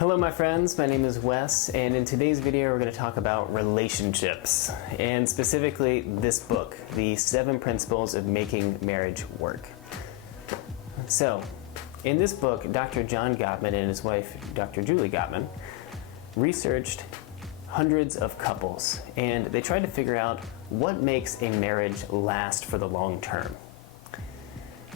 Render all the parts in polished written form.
Hello my friends, my name is Wes, and in today's video we're going to talk about relationships, and specifically this book, The 7 Principles of Making Marriage Work. So, in this book, Dr. John Gottman and his wife, Dr. Julie Gottman, researched hundreds of couples, and they tried to figure out what makes a marriage last for the long term.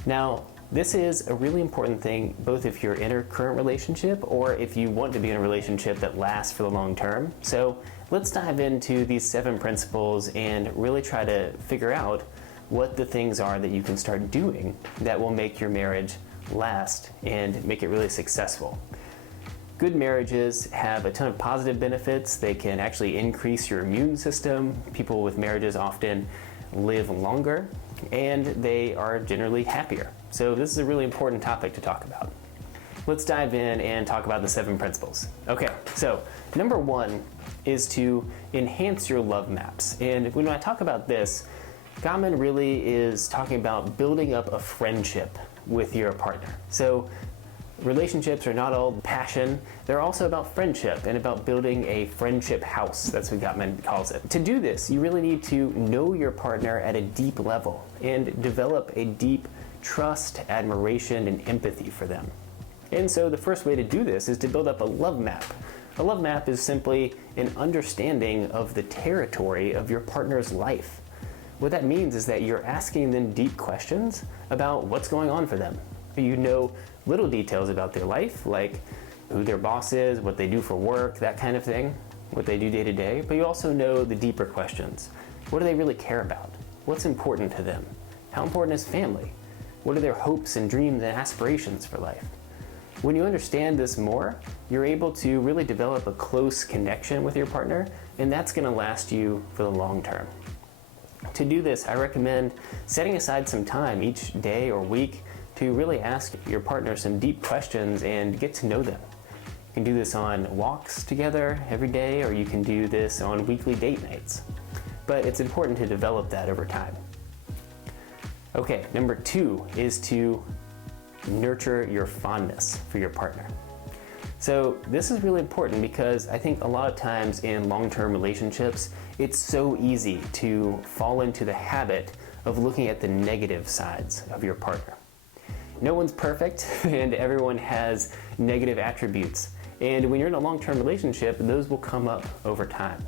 Now, this is a really important thing, both if you're in a current relationship or if you want to be in a relationship that lasts for the long term. So let's dive into these 7 principles and really try to figure out what the things are that you can start doing that will make your marriage last and make it really successful. Good marriages have a ton of positive benefits. They can actually increase your immune system. People with marriages often live longer, and they are generally happier. So this is a really important topic to talk about. Let's dive in and talk about the 7 principles. Okay, so number 1 is to enhance your love maps. And when I talk about this, Gottman really is talking about building up a friendship with your partner. So relationships are not all passion, they're also about friendship and about building a friendship house. That's what Gottman calls it. To do this, you really need to know your partner at a deep level and develop a deep trust, admiration, and empathy for them. And so the first way to do this is to build up a love map. A love map is simply an understanding of the territory of your partner's life. What that means is that you're asking them deep questions about what's going on for them. You know little details about their life, like who their boss is, what they do for work, that kind of thing, what they do day to day, but you also know the deeper questions. What do they really care about? What's important to them? How important is family? What are their hopes and dreams and aspirations for life? When you understand this more, you're able to really develop a close connection with your partner, and that's going to last you for the long term. To do this, I recommend setting aside some time each day or week to really ask your partner some deep questions and get to know them. You can do this on walks together every day, or you can do this on weekly date nights. But it's important to develop that over time. Okay, number 2 is to nurture your fondness for your partner. So this is really important because I think a lot of times in long-term relationships, it's so easy to fall into the habit of looking at the negative sides of your partner. No one's perfect and everyone has negative attributes. And when you're in a long-term relationship, those will come up over time.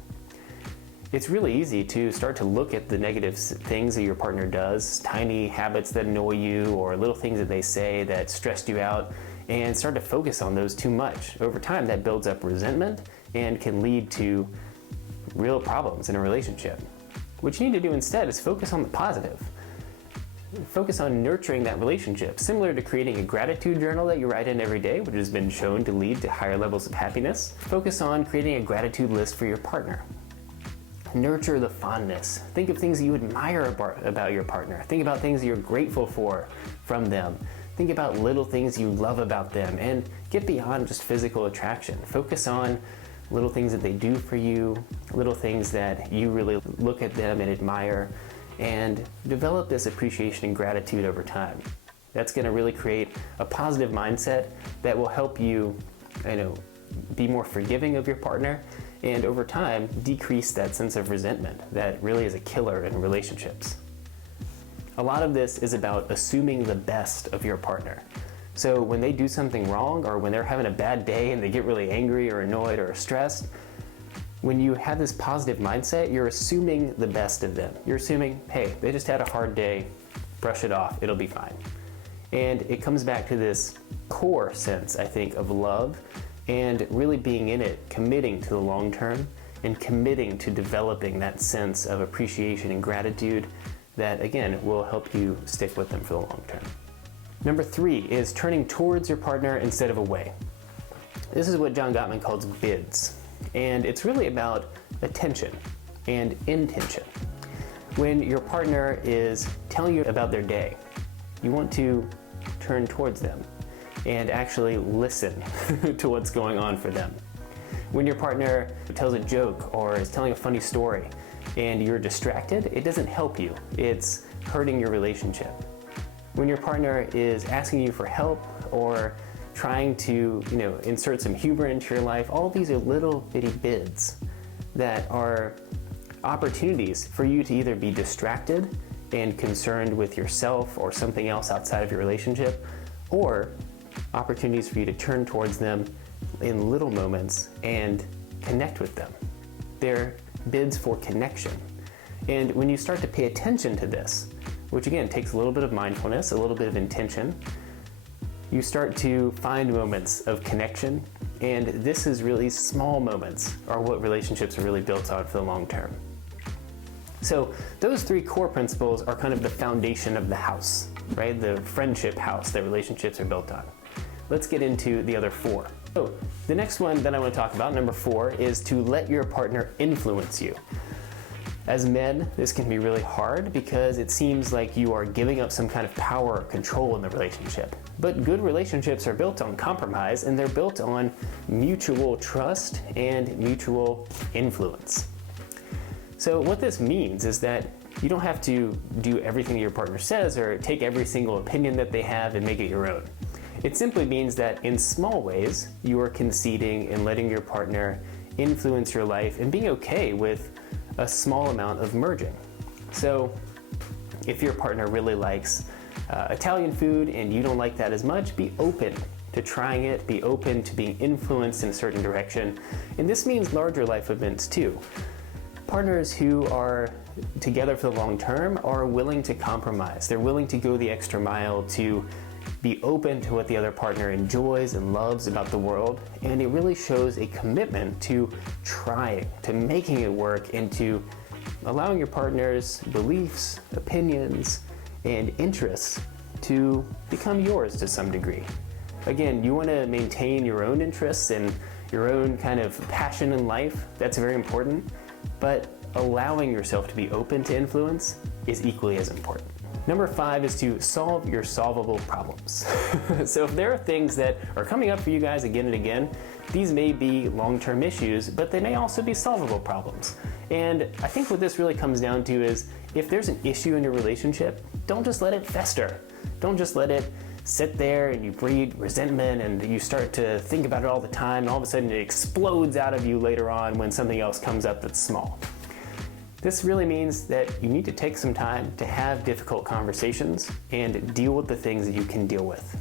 It's really easy to start to look at the negative things that your partner does, tiny habits that annoy you or little things that they say that stressed you out, and start to focus on those too much. Over time, that builds up resentment and can lead to real problems in a relationship. What you need to do instead is focus on the positive. Focus on nurturing that relationship, similar to creating a gratitude journal that you write in every day, which has been shown to lead to higher levels of happiness. Focus on creating a gratitude list for your partner. Nurture the fondness. Think of things that you admire about your partner. Think about things you're grateful for from them. Think about little things you love about them, and get beyond just physical attraction. Focus on little things that they do for you, little things that you really look at them and admire, and develop this appreciation and gratitude over time. That's going to really create a positive mindset that will help you, be more forgiving of your partner, and over time decrease that sense of resentment that really is a killer in relationships. A lot of this is about assuming the best of your partner. So when they do something wrong, or when they're having a bad day and they get really angry or annoyed or stressed, when you have this positive mindset, you're assuming the best of them. You're assuming, hey, they just had a hard day, brush it off, it'll be fine. And it comes back to this core sense, I think, of love and really being in it, committing to the long term and committing to developing that sense of appreciation and gratitude that, again, will help you stick with them for the long term. Number 3 is turning towards your partner instead of away. This is what John Gottman calls bids. And it's really about attention and intention. When your partner is telling you about their day, you want to turn towards them and actually listen to what's going on for them. When your partner tells a joke or is telling a funny story and you're distracted, it doesn't help you. It's hurting your relationship. When your partner is asking you for help or trying to, insert some humor into your life. All these are little bitty bids that are opportunities for you to either be distracted and concerned with yourself or something else outside of your relationship, or opportunities for you to turn towards them in little moments and connect with them. They're bids for connection. And when you start to pay attention to this, which again takes a little bit of mindfulness, a little bit of intention, you start to find moments of connection. And this is really small moments are what relationships are really built on for the long term. So those three core principles are kind of the foundation of the house, right? The friendship house that relationships are built on. Let's get into the other four. So the next one that I want to talk about, number 4, is to let your partner influence you. As men, this can be really hard because it seems like you are giving up some kind of power or control in the relationship. But good relationships are built on compromise, and they're built on mutual trust and mutual influence. So what this means is that you don't have to do everything your partner says or take every single opinion that they have and make it your own. It simply means that in small ways, you are conceding and letting your partner influence your life and being okay with a small amount of merging. So if your partner really likes Italian food and you don't like that as much, be open to trying it, be open to being influenced in a certain direction. And this means larger life events too. Partners who are together for the long term are willing to compromise. They're willing to go the extra mile to be open to what the other partner enjoys and loves about the world. And it really shows a commitment to trying, to making it work, and to allowing your partner's beliefs, opinions, and interests to become yours to some degree. Again, you want to maintain your own interests and your own kind of passion in life. That's very important. But allowing yourself to be open to influence is equally as important. Number 5 is to solve your solvable problems. So if there are things that are coming up for you guys again and again, these may be long-term issues, but they may also be solvable problems. And I think what this really comes down to is if there's an issue in your relationship, don't just let it fester. Don't just let it sit there and you breed resentment and you start to think about it all the time, and all of a sudden it explodes out of you later on when something else comes up that's small. This really means that you need to take some time to have difficult conversations and deal with the things that you can deal with.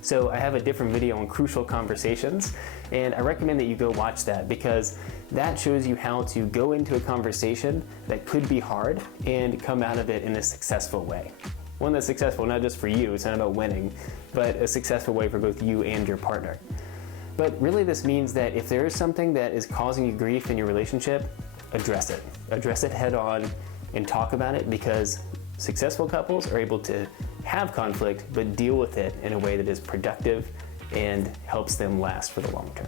So I have a different video on crucial conversations, and I recommend that you go watch that because that shows you how to go into a conversation that could be hard and come out of it in a successful way. One that's successful not just for you, it's not about winning, but a successful way for both you and your partner. But really this means that if there is something that is causing you grief in your relationship, address it. Address it head on and talk about it, because successful couples are able to have conflict but deal with it in a way that is productive and helps them last for the long term.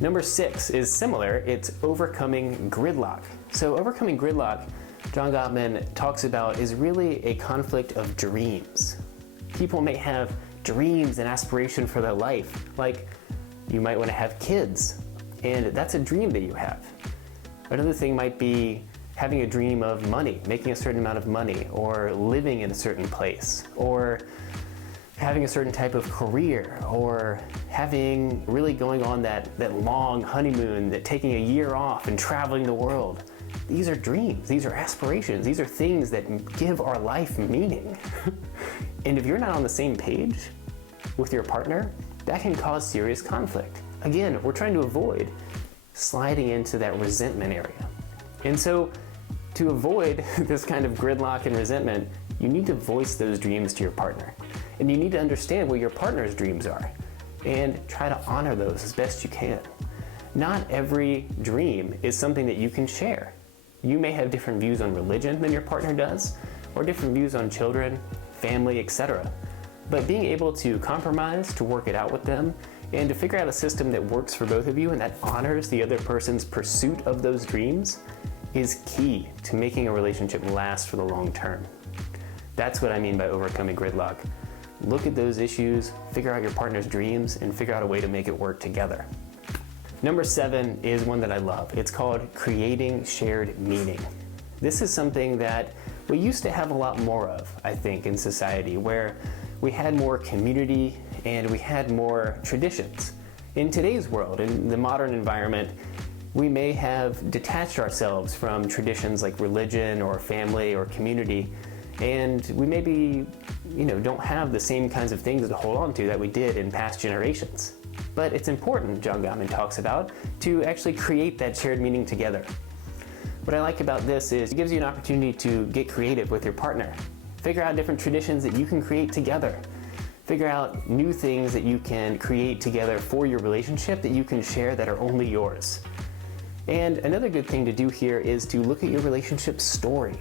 Number 6 is similar. It's overcoming gridlock. So overcoming gridlock, John Gottman talks about, is really a conflict of dreams. People may have dreams and aspiration for their life, like you might want to have kids, and that's a dream that you have. Another thing might be having a dream of money, making a certain amount of money, or living in a certain place, or having a certain type of career, or having really going on that long honeymoon, that taking a year off and traveling the world. These are dreams, these are aspirations, these are things that give our life meaning. And if you're not on the same page with your partner, that can cause serious conflict. Again, we're trying to avoid sliding into that resentment area. And so to avoid this kind of gridlock and resentment, you need to voice those dreams to your partner. And you need to understand what your partner's dreams are and try to honor those as best you can. Not every dream is something that you can share. You may have different views on religion than your partner does, or different views on children, family, etc. But being able to compromise, to work it out with them, and to figure out a system that works for both of you and that honors the other person's pursuit of those dreams is key to making a relationship last for the long term. That's what I mean by overcoming gridlock. Look at those issues, figure out your partner's dreams, and figure out a way to make it work together. Number 7 is one that I love. It's called creating shared meaning. This is something that we used to have a lot more of, I think, in society, where we had more community, and we had more traditions. In today's world, in the modern environment, we may have detached ourselves from traditions like religion or family or community, and we maybe, don't have the same kinds of things to hold on to that we did in past generations. But it's important, John Gottman talks about, to actually create that shared meaning together. What I like about this is it gives you an opportunity to get creative with your partner. Figure out different traditions that you can create together. Figure out new things that you can create together for your relationship that you can share that are only yours. And another good thing to do here is to look at your relationship story.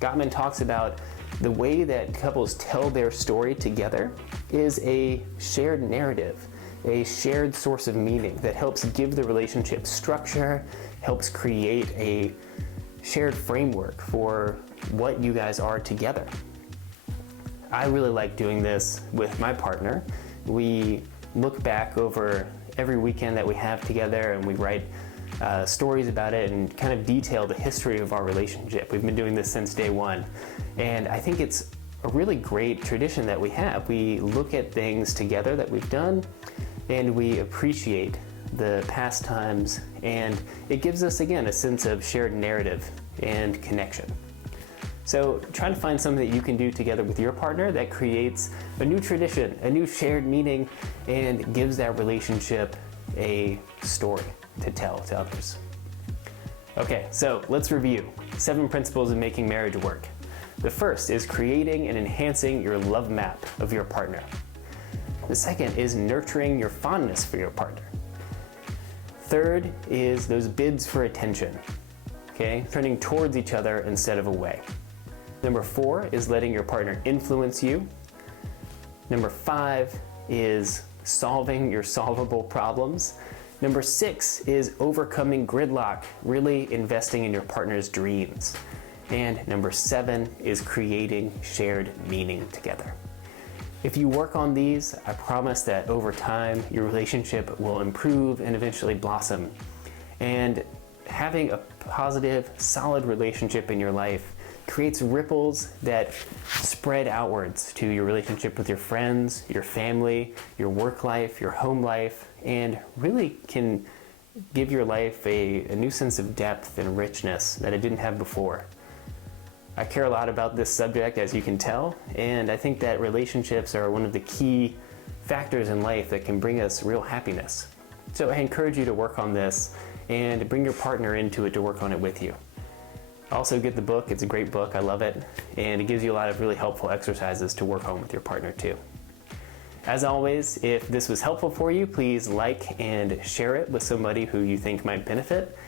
Gottman talks about the way that couples tell their story together is a shared narrative, a shared source of meaning that helps give the relationship structure, helps create a shared framework for what you guys are together. I really like doing this with my partner. We look back over every weekend that we have together and we write stories about it and kind of detail the history of our relationship. We've been doing this since day one, and I think it's a really great tradition that we have. We look at things together that we've done, and we appreciate the past times, and it gives us, again, a sense of shared narrative and connection. So try to find something that you can do together with your partner that creates a new tradition, a new shared meaning, and gives that relationship a story to tell to others. Okay, so let's review 7 principles of making marriage work. The first is creating and enhancing your love map of your partner. The second is nurturing your fondness for your partner. Third is those bids for attention, okay? Turning towards each other instead of away. Number 4 is letting your partner influence you. Number 5 is solving your solvable problems. Number 6 is overcoming gridlock, really investing in your partner's dreams. And number 7 is creating shared meaning together. If you work on these, I promise that over time, your relationship will improve and eventually blossom. And having a positive, solid relationship in your life creates ripples that spread outwards to your relationship with your friends, your family, your work life, your home life, and really can give your life a new sense of depth and richness that it didn't have before. I care a lot about this subject, as you can tell, and I think that relationships are one of the key factors in life that can bring us real happiness. So I encourage you to work on this and bring your partner into it to work on it with you. Also get the book, it's a great book, I love it, and it gives you a lot of really helpful exercises to work on with your partner too. As always, if this was helpful for you, please like and share it with somebody who you think might benefit.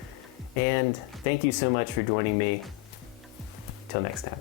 And thank you so much for joining me. Till next time.